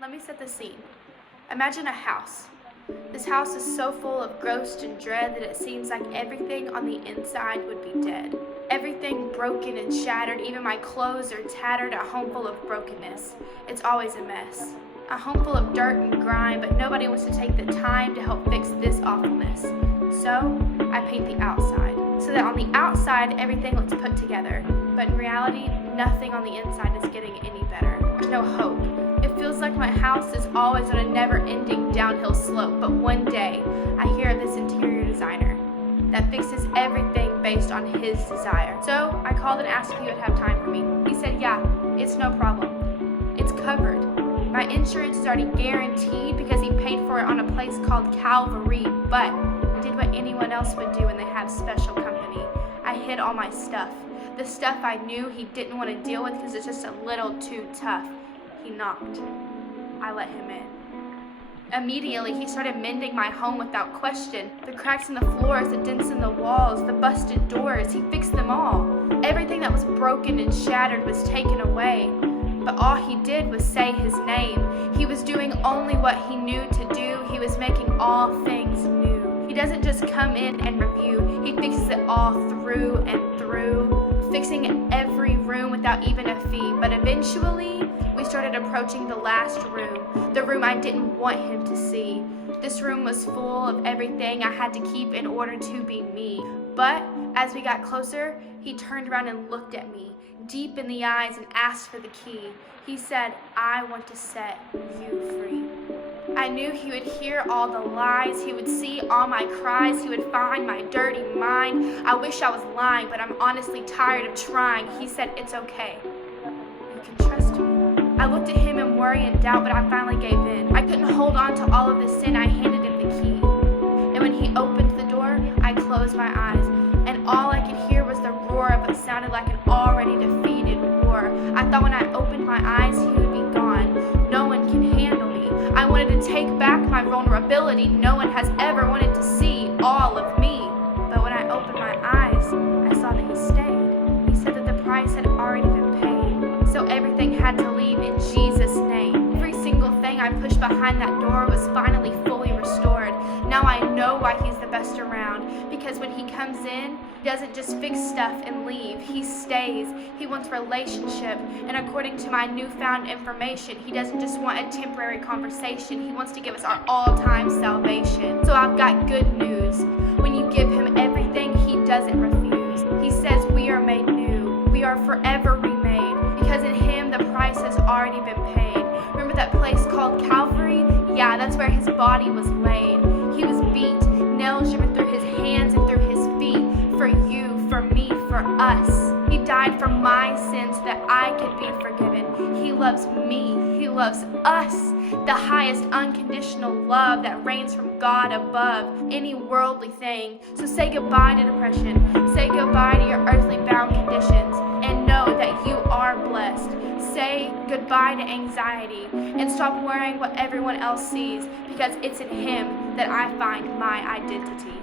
Let me set the scene. Imagine a house. This house is so full of ghost and dread that it seems like everything on the inside would be dead. Everything broken and shattered, even my clothes are tattered, a home full of brokenness. It's always a mess. A home full of dirt and grime, but nobody wants to take the time to help fix this awfulness. So, I paint the outside, so that on the outside everything looks put together. But in reality, nothing on the inside is getting any better. There's no hope. It feels like my house is always on a never-ending downhill slope, but one day, I hear of this interior designer that fixes everything based on his desire. So, I called and asked if he would have time for me. He said, yeah, it's no problem. It's covered. My insurance is already guaranteed because he paid for it on a place called Calvary, but I did what anyone else would do when they have special company. I hid all my stuff. The stuff I knew he didn't want to deal with because it's just a little too tough. He knocked. I let him in. Immediately, he started mending my home without question. The cracks in the floors, the dents in the walls, the busted doors, he fixed them all. Everything that was broken and shattered was taken away. But all he did was say his name. He was doing only what he knew to do. He was making all things new. He doesn't just come in and review. He fixes it all through and through, fixing every room without even a fee. But eventually, we started approaching the last room, the room I didn't want him to see. This room was full of everything I had to keep in order to be me. But as we got closer, he turned around and looked at me, deep in the eyes, and asked for the key. He said, I want to set you free. I knew he would hear all the lies, he would see all my cries, he would find my dirty mind. I wish I was lying, but I'm honestly tired of trying. He said, it's okay. You can trust me. I looked at him in worry and doubt, but I finally gave in. I couldn't hold on to all of the sin. I handed him the key. And when he opened the door, I closed my eyes, and all I could hear was the roar of what sounded like an already defeated war. I thought when I opened my eyes, he would be gone. No one can handle me. I wanted to take back my vulnerability. No one has ever wanted to see all of me. But when I opened my eyes, I saw that he stayed. He said that the price had already been paid, so everything had to leave in Jesus' name. Every single thing I pushed behind that door was finally fully restored. Now I know why he's the best around, because when he comes in, he doesn't just fix stuff and leave. He stays. He wants relationship, and according to my newfound information, he doesn't just want a temporary conversation. He wants to give us our all-time salvation. So I've got good news. When you give him everything, he doesn't refuse. He says we are made new. We are forever remade, because in him the price has already been paid. Remember that place called Calvary? Yeah, that's where his body was laid. He was beat, nails driven through his hands and through his feet, for you, for me, for us. He died for my sins so that I could be forgiven. He loves me. He loves us. The highest unconditional love that reigns from God above any worldly thing. So say goodbye to depression. Say goodbye to your earthly bound conditions, and know that you are blessed. Say goodbye to anxiety and stop worrying what everyone else sees, because it's in him that I find my identity.